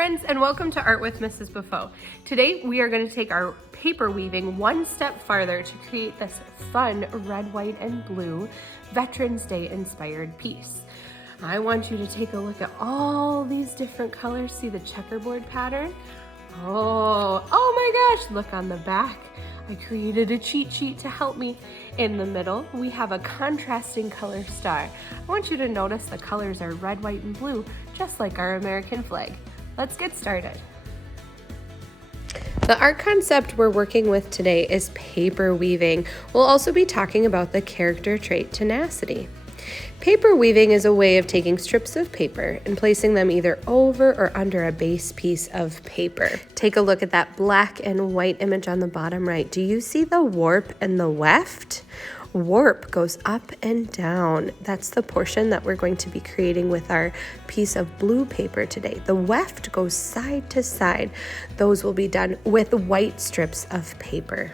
friends, and welcome to Art with Mrs. Beaufeaux. Today we are going to take our paper weaving one step farther to create this fun red, white, and blue Veterans Day inspired piece. I want you to take a look at all these different colors. See the checkerboard pattern? Oh my gosh, look on the back. I created a cheat sheet to help me. In the middle, we have a contrasting color star. I want you to notice the colors are red, white, and blue, just like our American flag. Let's get started. The art concept we're working with today is paper weaving. We'll also be talking about the character trait tenacity. Paper weaving is a way of taking strips of paper and placing them either over or under a base piece of paper. Take a look at that black and white image on the bottom right. Do you see the warp and the weft? Warp goes up and down. That's the portion that we're going to be creating with our piece of blue paper today. The weft goes side to side. Those will be done with white strips of paper.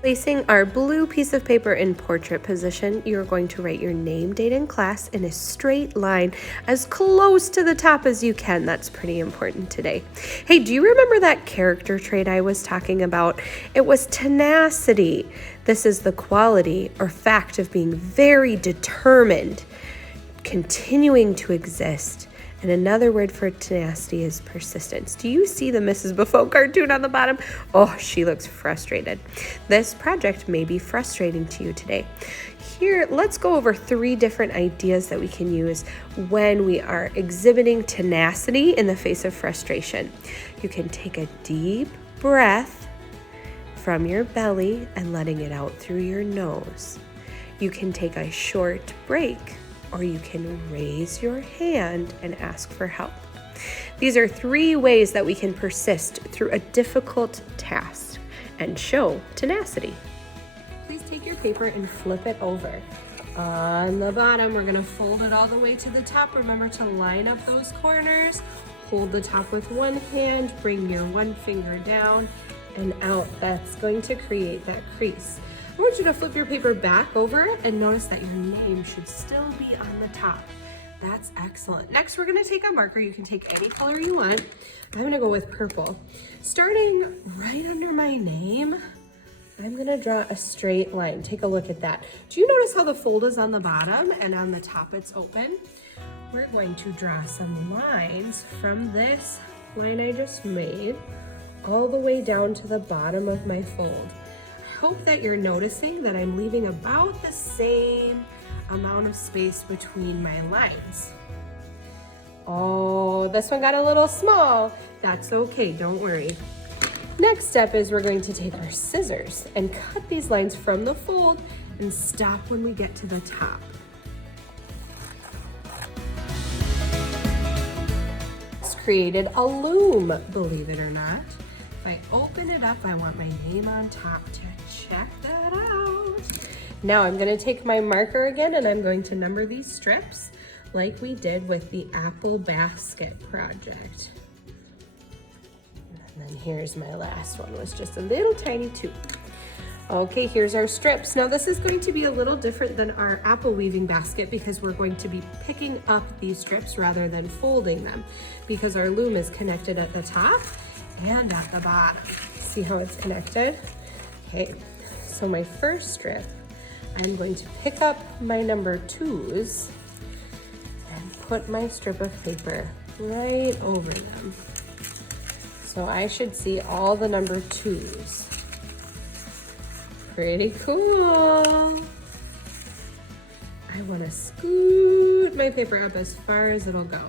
Placing our blue piece of paper in portrait position, you're going to write your name, date, and class in a straight line as close to the top as you can. That's pretty important today. Hey, do you remember that character trait I was talking about? It was tenacity. This is the quality or fact of being very determined, continuing to exist. And another word for tenacity is persistence. Do you see the Mrs. Beaufeaux cartoon on the bottom? Oh, she looks frustrated. This project may be frustrating to you today. Here, let's go over 3 different ideas that we can use when we are exhibiting tenacity in the face of frustration. You can take a deep breath from your belly and letting it out through your nose. You can take a short break, or you can raise your hand and ask for help. These are 3 ways that we can persist through a difficult task and show tenacity. Please take your paper and flip it over. On the bottom, we're gonna fold it all the way to the top. Remember to line up those corners. Hold the top with one hand, bring your one finger down and out. That's going to create that crease. I want you to flip your paper back over and notice that your name should still be on the top. That's excellent. Next, we're gonna take a marker. You can take any color you want. I'm gonna go with purple. Starting right under my name, I'm gonna draw a straight line. Take a look at that. Do you notice how the fold is on the bottom and on the top it's open? We're going to draw some lines from this line I just made all the way down to the bottom of my fold. Hope that you're noticing that I'm leaving about the same amount of space between my lines. Oh, this one got a little small. That's okay, don't worry. Next step is we're going to take our scissors and cut these lines from the fold and stop when we get to the top. It's created a loom, believe it or not. If I open it up, I want my name on top to check that out. Now I'm going to take my marker again and I'm going to number these strips like we did with the apple basket project. And then here's my last one, was just a little tiny tube. Okay, here's our strips. Now this is going to be a little different than our apple weaving basket because we're going to be picking up these strips rather than folding them because our loom is connected at the top and at the bottom. See how it's connected? Okay, so my first strip, I'm going to pick up my number 2s and put my strip of paper right over them. So I should see all the number 2s. Pretty cool. I want to scoot my paper up as far as it'll go.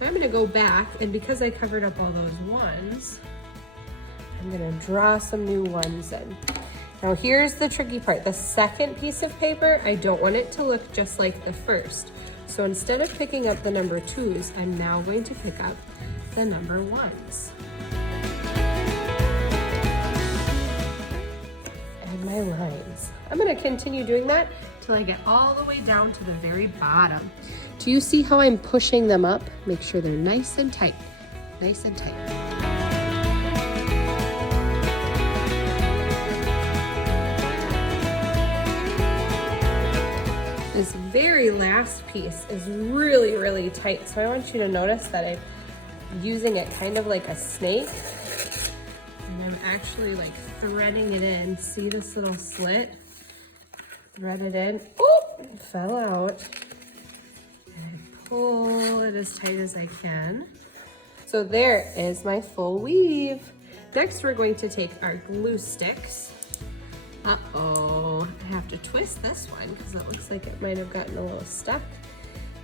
Now I'm going to go back, and because I covered up all those 1s, I'm going to draw some new 1s in. Now here's the tricky part. The second piece of paper, I don't want it to look just like the first. So instead of picking up the number 2s, I'm now going to pick up the number 1s. And my lines. I'm going to continue doing that till I get all the way down to the very bottom. Do you see how I'm pushing them up? Make sure they're nice and tight. Nice and tight. This very last piece is really, really tight. So I want you to notice that I'm using it kind of like a snake. And I'm actually like threading it in. See this little slit? Thread it in. Oh, it fell out. And pull it as tight as I can. So there is my full weave. Next, we're going to take our glue sticks. Uh-oh, I have to twist this one because it looks like it might have gotten a little stuck.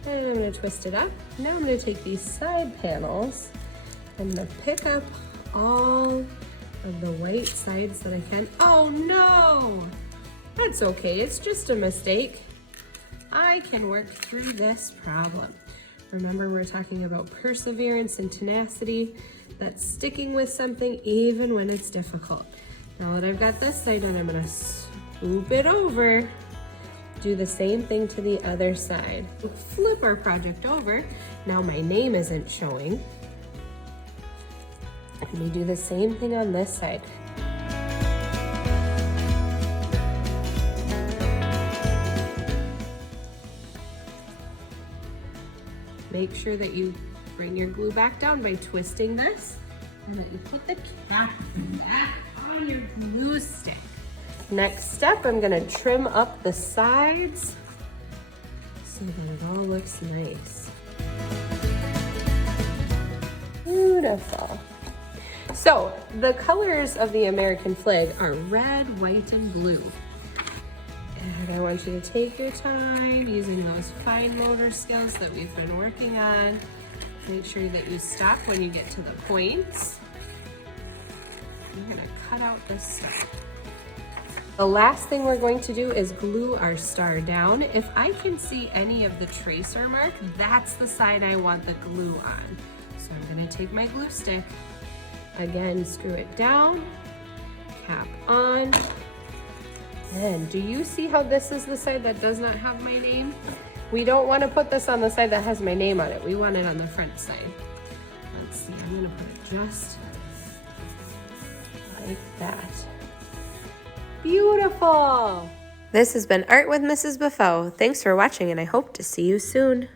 And I'm gonna twist it up. Now I'm gonna take these side panels. I'm gonna pick up all of the white sides that I can. Oh no, that's okay, it's just a mistake. I can work through this problem. Remember, we're talking about perseverance and tenacity. That's sticking with something even when it's difficult. Now that I've got this side on, I'm gonna swoop it over. Do the same thing to the other side. We'll flip our project over. Now my name isn't showing. And we do the same thing on this side. Make sure that you bring your glue back down by twisting this and that you put the cap back on your glue stick. Next step, I'm gonna trim up the sides so that it all looks nice. Beautiful. So the colors of the American flag are red, white, and blue. And I want you to take your time using those fine motor skills that we've been working on. Make sure that you stop when you get to the points. You're gonna cut out this stuff. The last thing we're going to do is glue our star down. If I can see any of the tracer mark, that's the side I want the glue on. So I'm gonna take my glue stick, again, screw it down, cap on. And do you see how this is the side that does not have my name? We don't want to put this on the side that has my name on it. We want it on the front side. Let's see, I'm gonna put it just like that. Beautiful! This has been Art with Mrs. Beaufeaux. Thanks for watching, and I hope to see you soon.